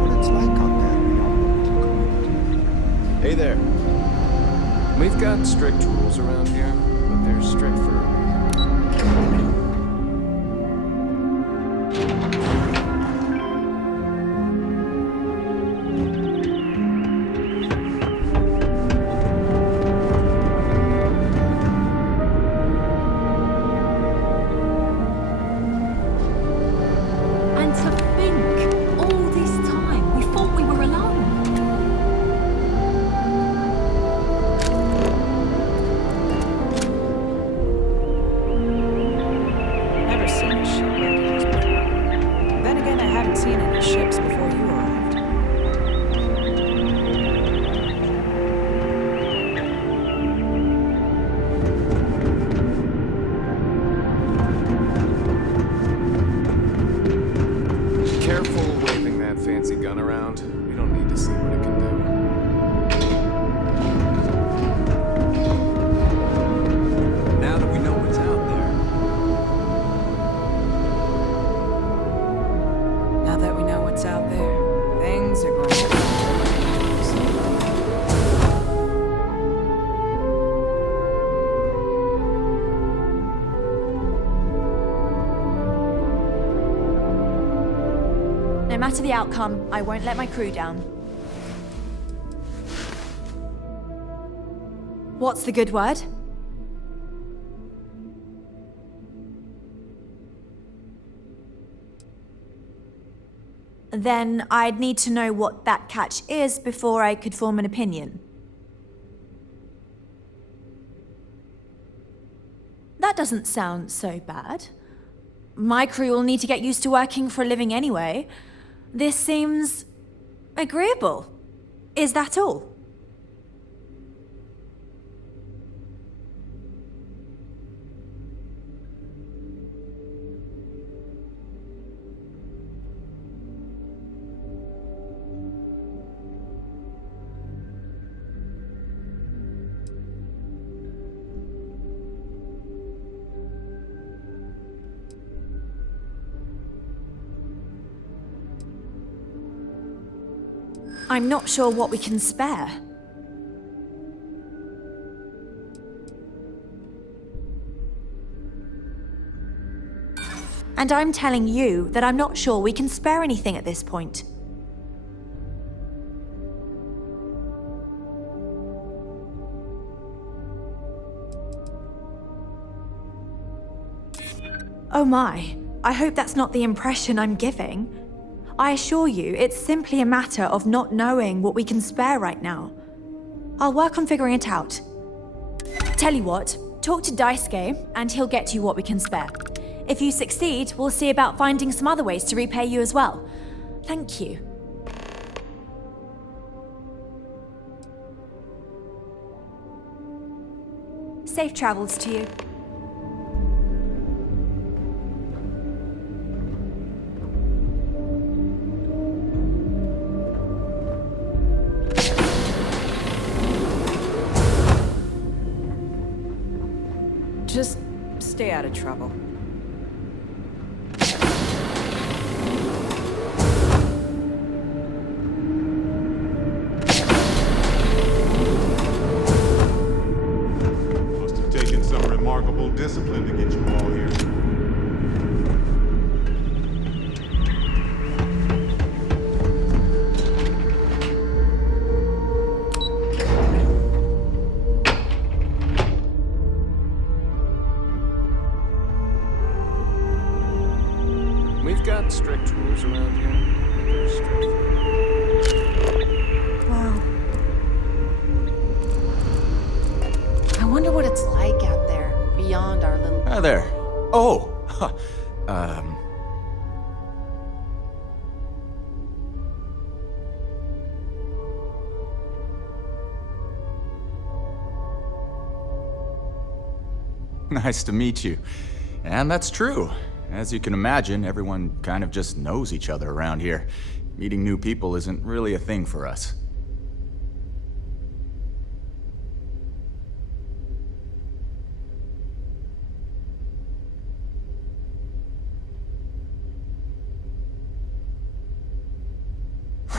What it's like out there beyond. Hey there. We've got strict rules around here, but they're strict for a reason. And to think, all this time, we thought we were alone. Never seen a ship like yours before. Then again, I haven't seen any ships before you arrived. Careful waving that fancy gun around. We don't need to see what it can do. Now that we know what's out there, Now that we know what's out there, things are going to be No matter the outcome, I won't let my crew down. What's the good word? Then I'd need to know what that catch is before I could form an opinion. That doesn't sound so bad. My crew will need to get used to working for a living anyway. This seems agreeable. Is that all? I'm not sure what we can spare. And I'm telling you that I'm not sure we can spare anything at this point. Oh my, I hope that's not the impression I'm giving. I assure you, it's simply a matter of not knowing what we can spare right now. I'll work on figuring it out. Tell you what, talk to Daisuke, and he'll get you what we can spare. If you succeed, we'll see about finding some other ways to repay you as well. Thank you. Safe travels to you. Just stay out of trouble. Must have taken some remarkable discipline to get you all here. We've got strict rules around here. They're strict. Wow. I wonder what it's like out there, beyond our little... Hi there. Oh! Nice to meet you. And that's true. As you can imagine, everyone kind of just knows each other around here. Meeting new people isn't really a thing for us.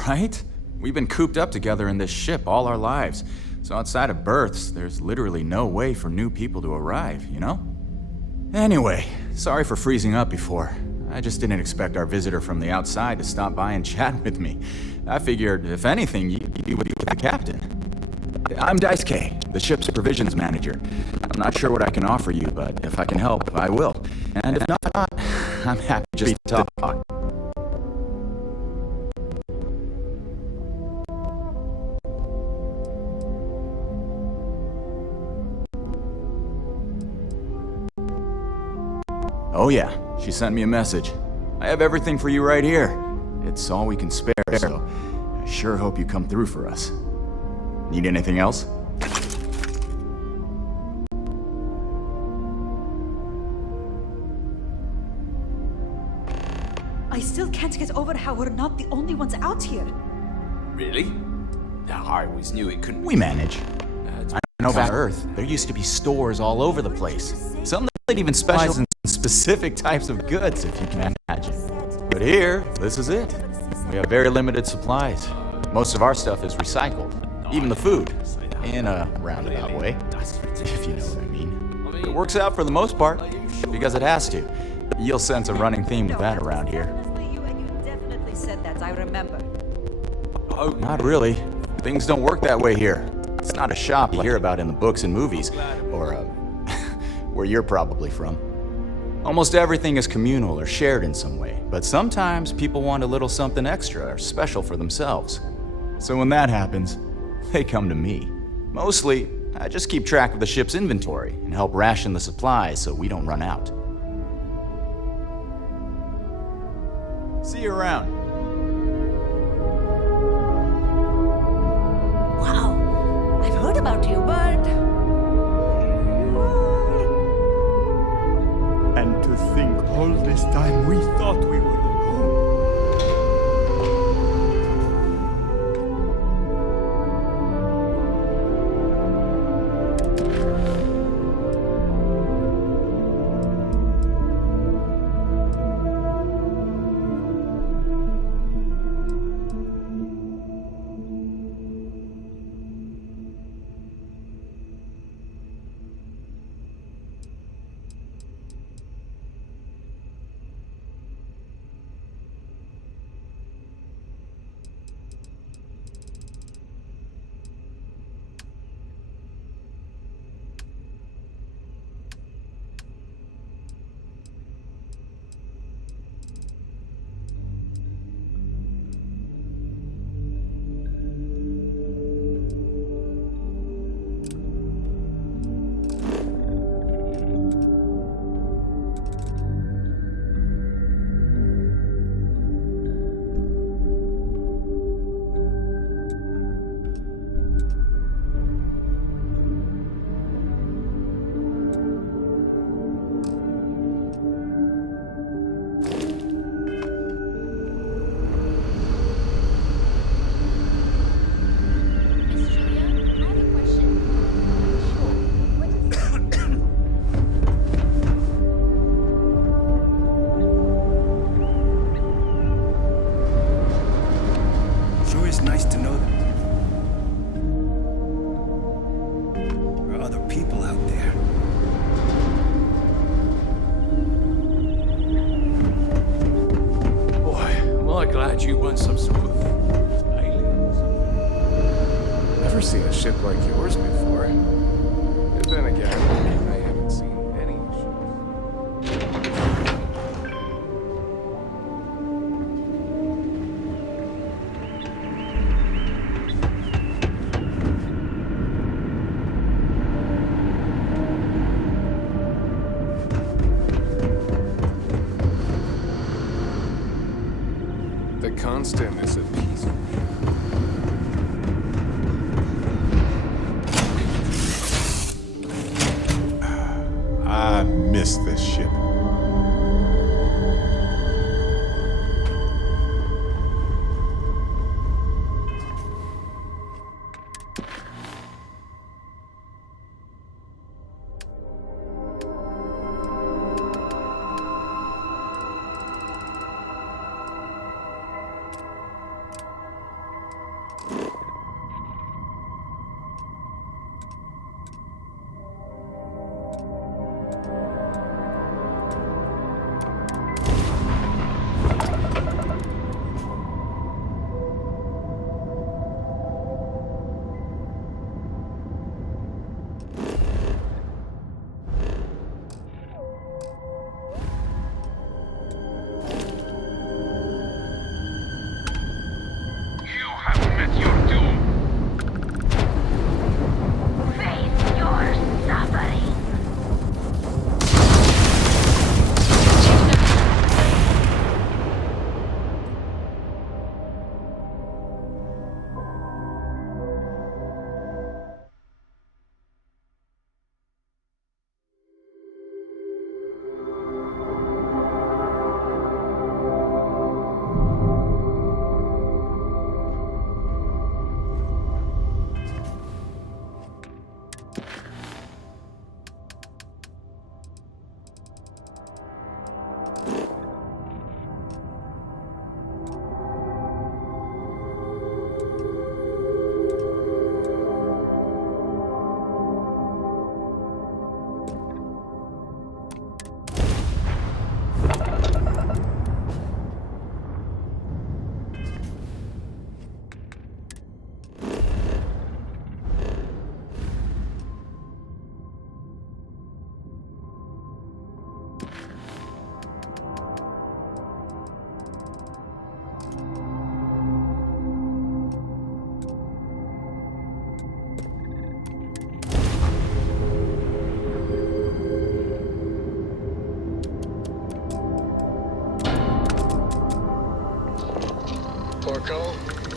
Right? We've been cooped up together in this ship all our lives. So outside of births, there's literally no way for new people to arrive, you know? Anyway, sorry for freezing up before. I just didn't expect our visitor from the outside to stop by and chat with me. I figured, if anything, you'd be with the captain. I'm Daisuke, the ship's provisions manager. I'm not sure what I can offer you, but if I can help, I will. And if not, I'm happy just to talk. Oh yeah, she sent me a message. I have everything for you right here. It's all we can spare, so I sure hope you come through for us. Need anything else? I still can't get over how we're not the only ones out here. Really? I always knew it couldn't. We manage. I know about Earth, there used to be stores all over the place. Some that even specialize in specific types of goods, if you can imagine. But here, this is it. We have very limited supplies. Most of our stuff is recycled. Even the food. In a roundabout way, if you know what I mean. It works out for the most part, because it has to. You'll sense a running theme with that around here. You definitely said that, I remember. Oh, not really. Things don't work that way here. It's not a shop you hear about in the books and movies, or where you're probably from. Almost everything is communal or shared in some way, but sometimes people want a little something extra or special for themselves. So when that happens, they come to me. Mostly, I just keep track of the ship's inventory and help ration the supplies so we don't run out. See you around. Wow, I've heard about you, but... And to think all this time we thought we were alone. Nice to know that there are other people out there. Boy, am I glad you weren't some sort of aliens. Never seen a ship like yours before. But then again, I haven't seen any ships. The Constant is a piece of... I miss this ship.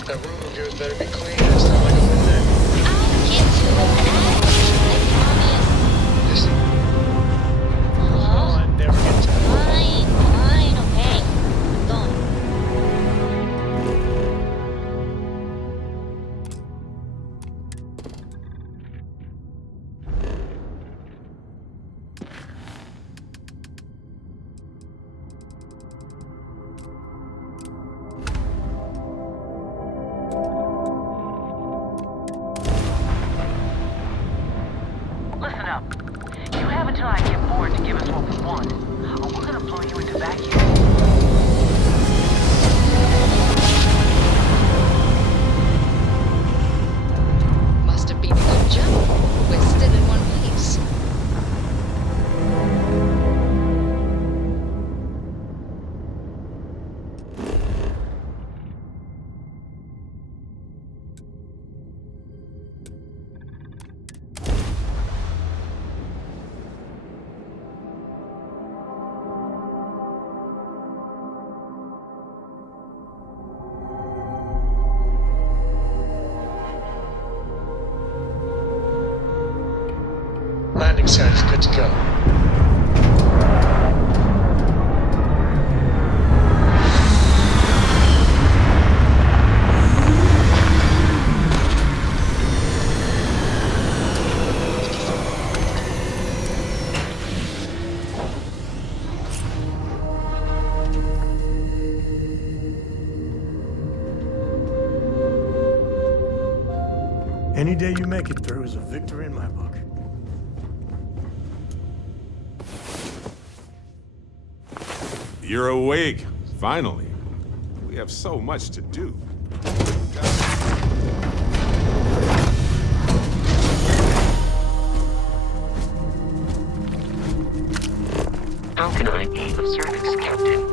That room of yours better be clean. It's not like I've been there. I'll get to it, I promise. Listen. Oh, Never get tired. fine, okay. Go on. Listen up. You have until I get bored to give us what we want, or we're gonna blow you into vacuum. Must have been a good jump. We're still in one piece. Landing site is good to go. Any day you make it through is a victory in my book. You're awake, finally. We have so much to do. How can I be of service, Captain?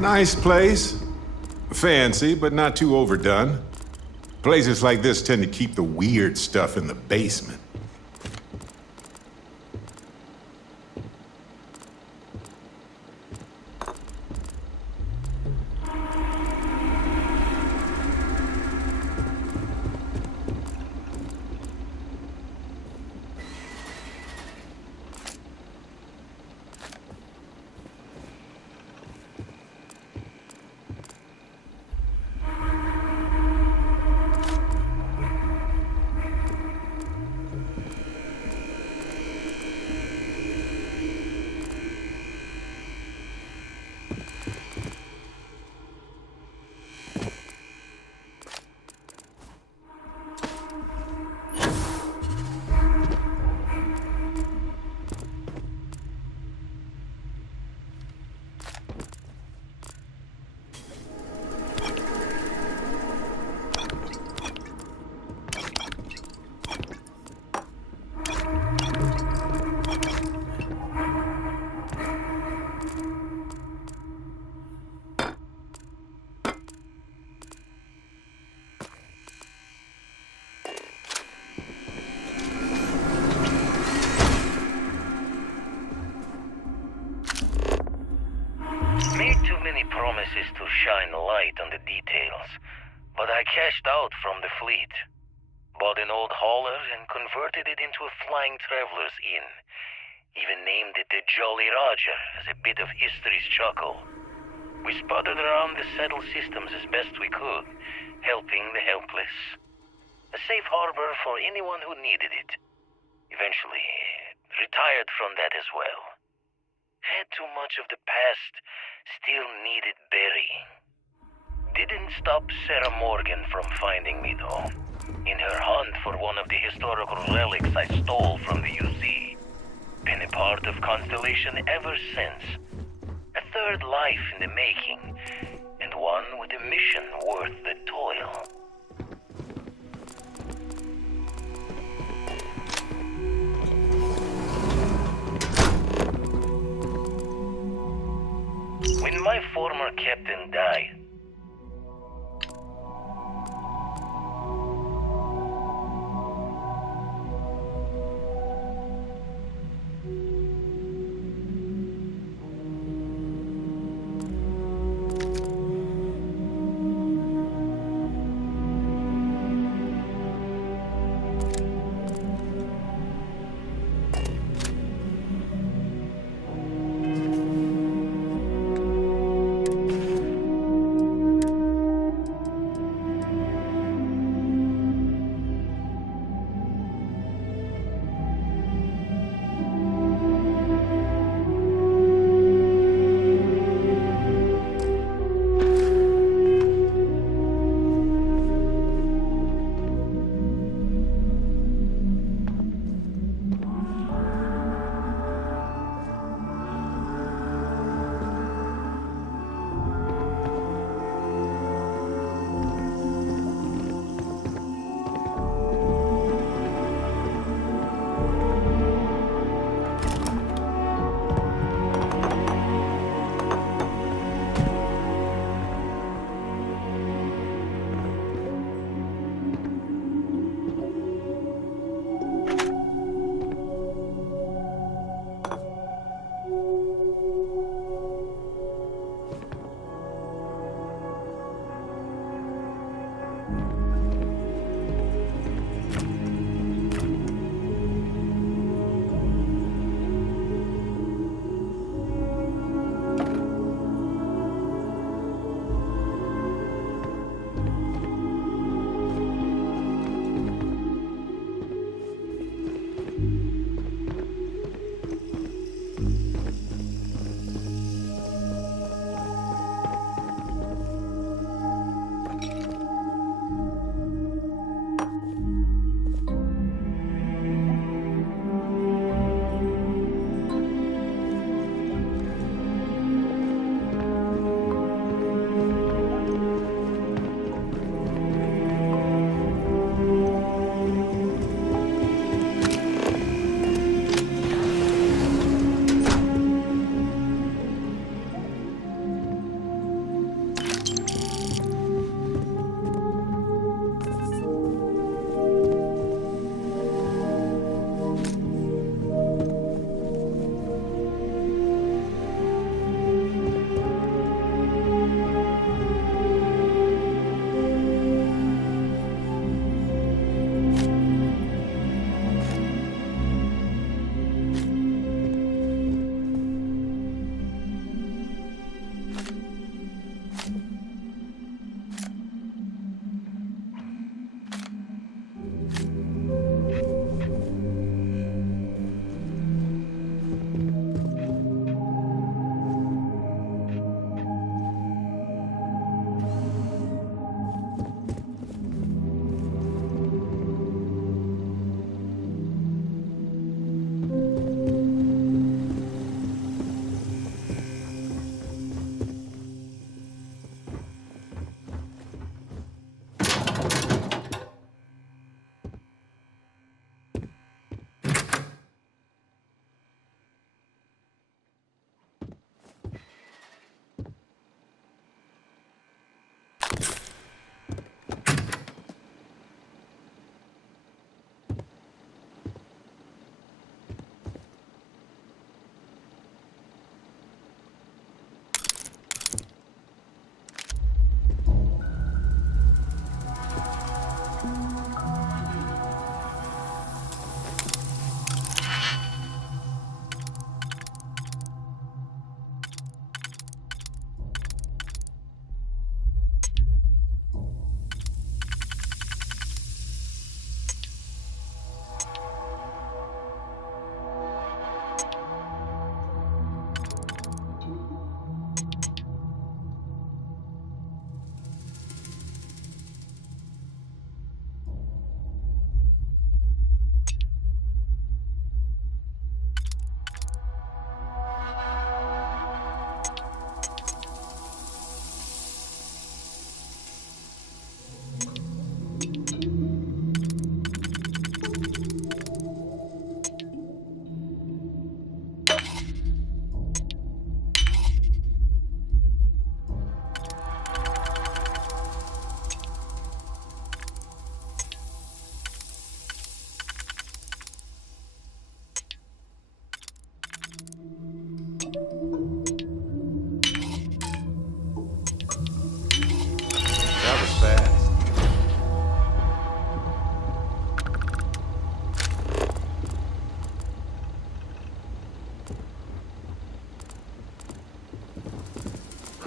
Nice place. Fancy, but not too overdone. Places like this tend to keep the weird stuff in the basement. cashed out from the fleet. Bought an old hauler and converted it into a flying traveler's inn. Even named it the Jolly Roger as a bit of history's chuckle. We sputtered around the settled systems as best we could, helping the helpless. A safe harbor for anyone who needed it. Eventually, retired from that as well. Had too much of the past, still needed burying. Didn't stop Sarah Morgan from finding me though. In her hunt for one of the historical relics I stole from the UZ. Been a part of Constellation ever since. A third life in the making, and one with a mission worth the toil. When my former captain died,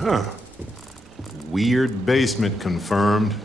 Huh. Weird basement confirmed.